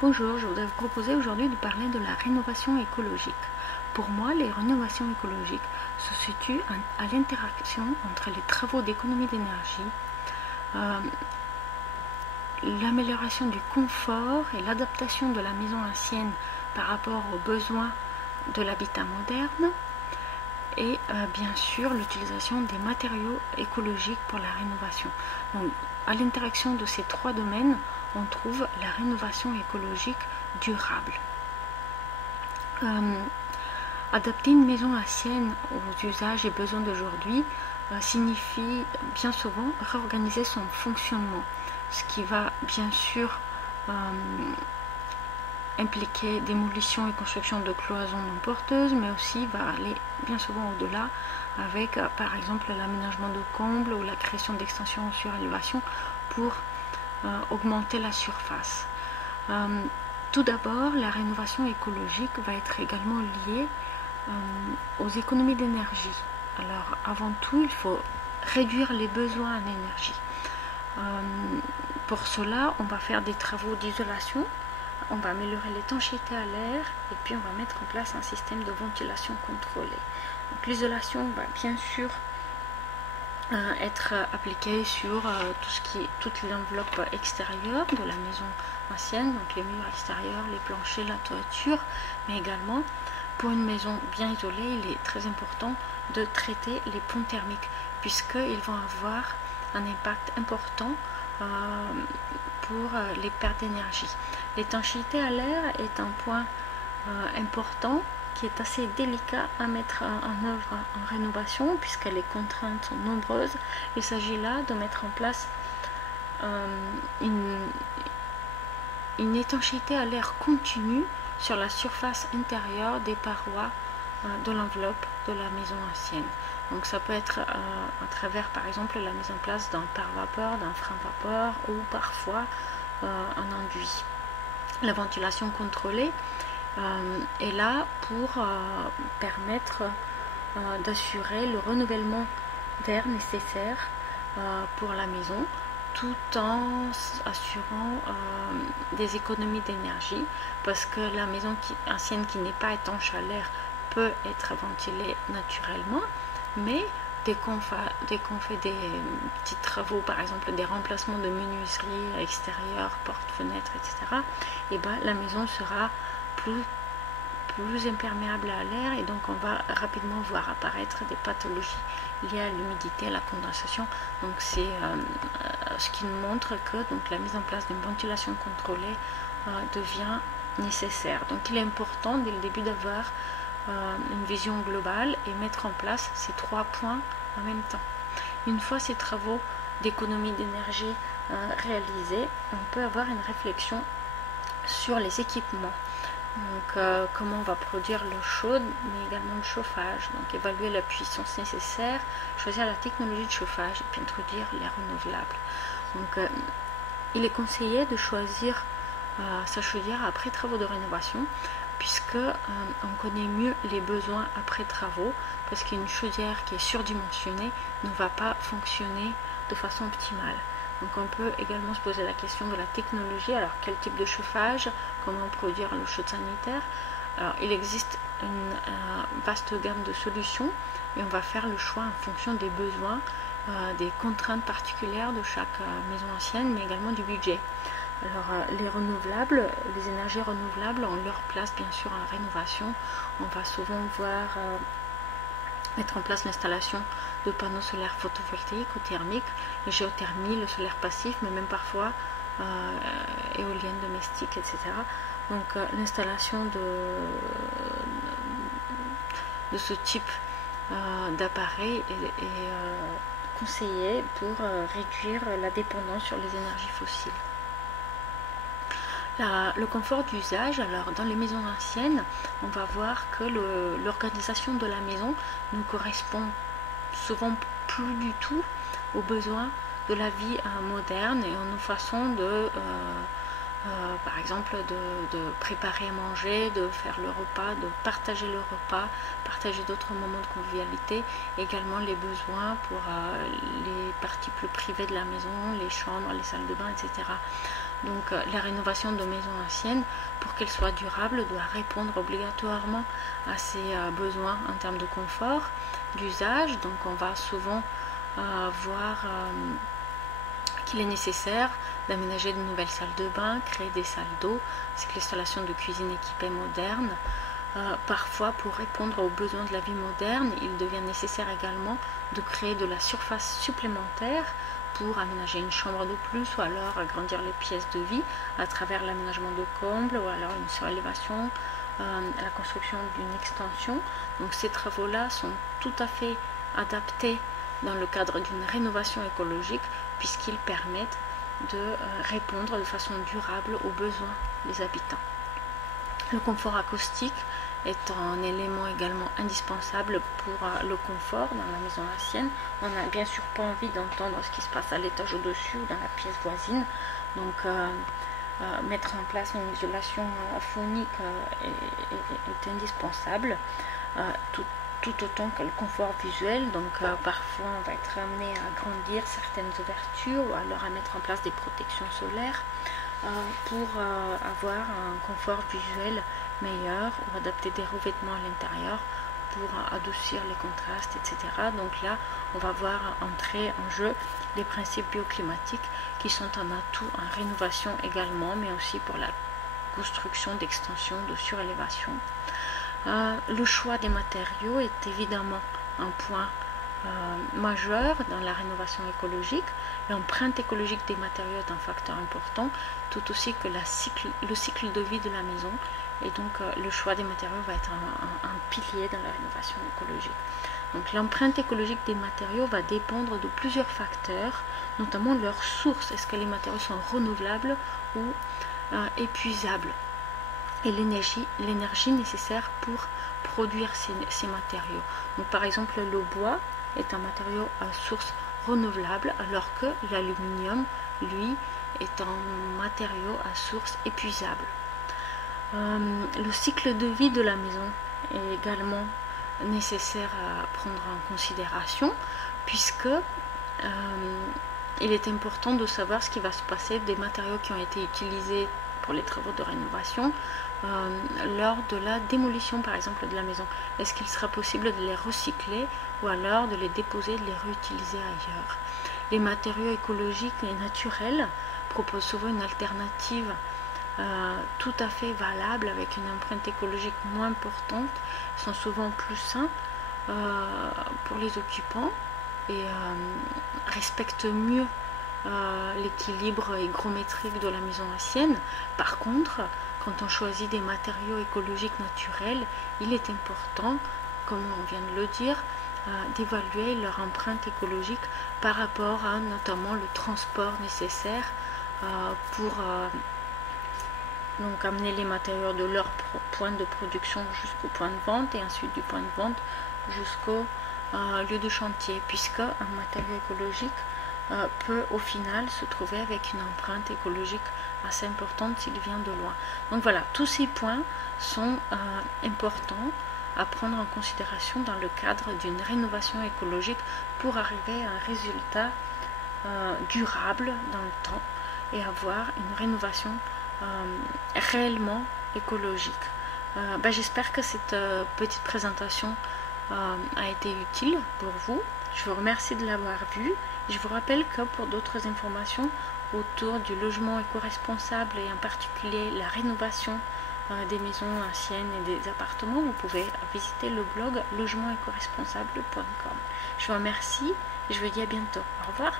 Bonjour, je voudrais vous proposer aujourd'hui de parler de la rénovation écologique. Pour moi, les rénovations écologiques se situent à l'interaction entre les travaux d'économie d'énergie, l'amélioration du confort et l'adaptation de la maison ancienne par rapport aux besoins de l'habitat moderne et bien sûr l'utilisation des matériaux écologiques pour la rénovation. Donc, à l'interaction de ces trois domaines, on trouve la rénovation écologique durable. Adapter une maison ancienne aux usages et besoins d'aujourd'hui signifie bien souvent réorganiser son fonctionnement, ce qui va bien sûr impliquer démolition et construction de cloisons non porteuses, mais aussi va aller bien souvent au-delà avec par exemple l'aménagement de combles ou la création d'extensions en surélévation pour augmenter la surface. Tout d'abord, la rénovation écologique va être également liée aux économies d'énergie. Alors avant tout, il faut réduire les besoins en énergie. Pour cela, on va faire des travaux d'isolation, on va améliorer l'étanchéité à l'air et puis on va mettre en place un système de ventilation contrôlée. Donc l'isolation va bien sûr être appliquée sur toute l'enveloppe extérieure de la maison ancienne, donc les murs extérieurs, les planchers, la toiture, mais également pour une maison bien isolée, il est très important de traiter les ponts thermiques puisqu'ils vont avoir un impact important pour les pertes d'énergie. L'étanchéité à l'air est un point important qui est assez délicat à mettre en œuvre en rénovation puisque les contraintes sont nombreuses. Il s'agit là de mettre en place une étanchéité à l'air continue sur la surface intérieure des parois de l'enveloppe de la maison ancienne. Donc ça peut être à travers par exemple la mise en place d'un pare-vapeur, d'un frein-vapeur ou parfois un enduit. La ventilation contrôlée est là pour permettre d'assurer le renouvellement d'air nécessaire pour la maison tout en assurant des économies d'énergie parce que la maison ancienne qui n'est pas étanche à l'air peut être ventilée naturellement, mais dès qu'on fait des petits travaux, par exemple des remplacements de menuiserie extérieure, portes, fenêtres, etc., et ben, la maison sera plus imperméable à l'air et donc on va rapidement voir apparaître des pathologies liées à l'humidité, à la condensation. Donc c'est ce qui nous montre que donc, la mise en place d'une ventilation contrôlée devient nécessaire. Donc il est important dès le début d'avoir une vision globale et mettre en place ces trois points en même temps. Une fois ces travaux d'économie d'énergie réalisés, on peut avoir une réflexion sur les équipements. Donc comment on va produire l'eau chaude, mais également le chauffage. Donc évaluer la puissance nécessaire, choisir la technologie de chauffage et puis introduire les renouvelables. Donc il est conseillé de choisir sa chaudière après travaux de rénovation puisque on connaît mieux les besoins après travaux parce qu'une chaudière qui est surdimensionnée ne va pas fonctionner de façon optimale. Donc on peut également se poser la question de la technologie. Alors quel type de chauffage, comment produire l'eau chaude sanitaire. Alors il existe une vaste gamme de solutions et on va faire le choix en fonction des besoins, des contraintes particulières de chaque maison ancienne, mais également du budget. Alors les renouvelables, les énergies renouvelables ont leur place bien sûr en rénovation. On va souvent voir mettre en place l'installation de panneaux solaires photovoltaïques ou thermiques, la géothermie, le solaire passif, mais même parfois éoliennes domestiques, etc. Donc l'installation de ce type d'appareil est conseillée pour réduire la dépendance sur les énergies fossiles. Le confort d'usage, alors dans les maisons anciennes, on va voir que l'organisation de la maison ne correspond souvent plus du tout aux besoins de la vie moderne et aux façons par exemple de préparer à manger, de faire le repas, de partager le repas, partager d'autres moments de convivialité, également les besoins pour les parties plus privées de la maison, les chambres, les salles de bain, etc. Donc la rénovation de maisons anciennes, pour qu'elle soit durable, doit répondre obligatoirement à ses besoins en termes de confort, d'usage. Donc on va souvent voir qu'il est nécessaire d'aménager de nouvelles salles de bain, créer des salles d'eau, c'est que l'installation de cuisine équipée moderne. Parfois, pour répondre aux besoins de la vie moderne, il devient nécessaire également de créer de la surface supplémentaire pour aménager une chambre de plus ou alors agrandir les pièces de vie à travers l'aménagement de combles ou alors une surélévation, la construction d'une extension. Donc ces travaux-là sont tout à fait adaptés dans le cadre d'une rénovation écologique puisqu'ils permettent de répondre de façon durable aux besoins des habitants. Le confort acoustique est un élément également indispensable pour le confort dans la maison ancienne. On n'a bien sûr pas envie d'entendre ce qui se passe à l'étage au-dessus ou dans la pièce voisine. Donc mettre en place une isolation phonique est indispensable, tout autant que le confort visuel. Donc parfois on va être amené à agrandir certaines ouvertures ou alors à mettre en place des protections solaires pour avoir un confort visuel meilleur ou adapter des revêtements à l'intérieur pour adoucir les contrastes, etc. Donc là, on va voir entrer en jeu les principes bioclimatiques qui sont un atout en rénovation également, mais aussi pour la construction d'extensions, de surélévation. Le choix des matériaux est évidemment un point majeur dans la rénovation écologique. L'empreinte écologique des matériaux est un facteur important, tout aussi que le cycle de vie de la maison, et donc le choix des matériaux va être un pilier dans la rénovation écologique. Donc l'empreinte écologique des matériaux va dépendre de plusieurs facteurs, notamment leur source. Est-ce que les matériaux sont renouvelables ou épuisables, et l'énergie nécessaire pour produire ces matériaux. Donc par exemple, le bois est un matériau à source renouvelable, alors que l'aluminium, lui, est un matériau à source épuisable. Le cycle de vie de la maison est également nécessaire à prendre en considération, puisque il est important de savoir ce qui va se passer des matériaux qui ont été utilisés pour les travaux de rénovation lors de la démolition par exemple de la maison. Est-ce qu'il sera possible de les recycler ou alors de les déposer, de les réutiliser ailleurs? Les matériaux écologiques et naturels proposent souvent une alternative tout à fait valable avec une empreinte écologique moins importante, sont souvent plus sains pour les occupants et respectent mieux l'équilibre hygrométrique de la maison ancienne. Par contre, quand on choisit des matériaux écologiques naturels, il est important, comme on vient de le dire, d'évaluer leur empreinte écologique par rapport à notamment le transport nécessaire pour donc amener les matériaux de leur point de production jusqu'au point de vente et ensuite du point de vente jusqu'au lieu de chantier, puisque un matériau écologique peut au final se trouver avec une empreinte écologique assez importante s'il vient de loin. Donc voilà, tous ces points sont importants à prendre en considération dans le cadre d'une rénovation écologique pour arriver à un résultat durable dans le temps et avoir une rénovation réellement écologique. J'espère que cette petite présentation a été utile pour vous. Je vous remercie de l'avoir vue. Je vous rappelle que pour d'autres informations autour du logement éco-responsable et en particulier la rénovation des maisons anciennes et des appartements, vous pouvez visiter le blog logementécoresponsable.com. Je vous remercie et je vous dis à bientôt. Au revoir.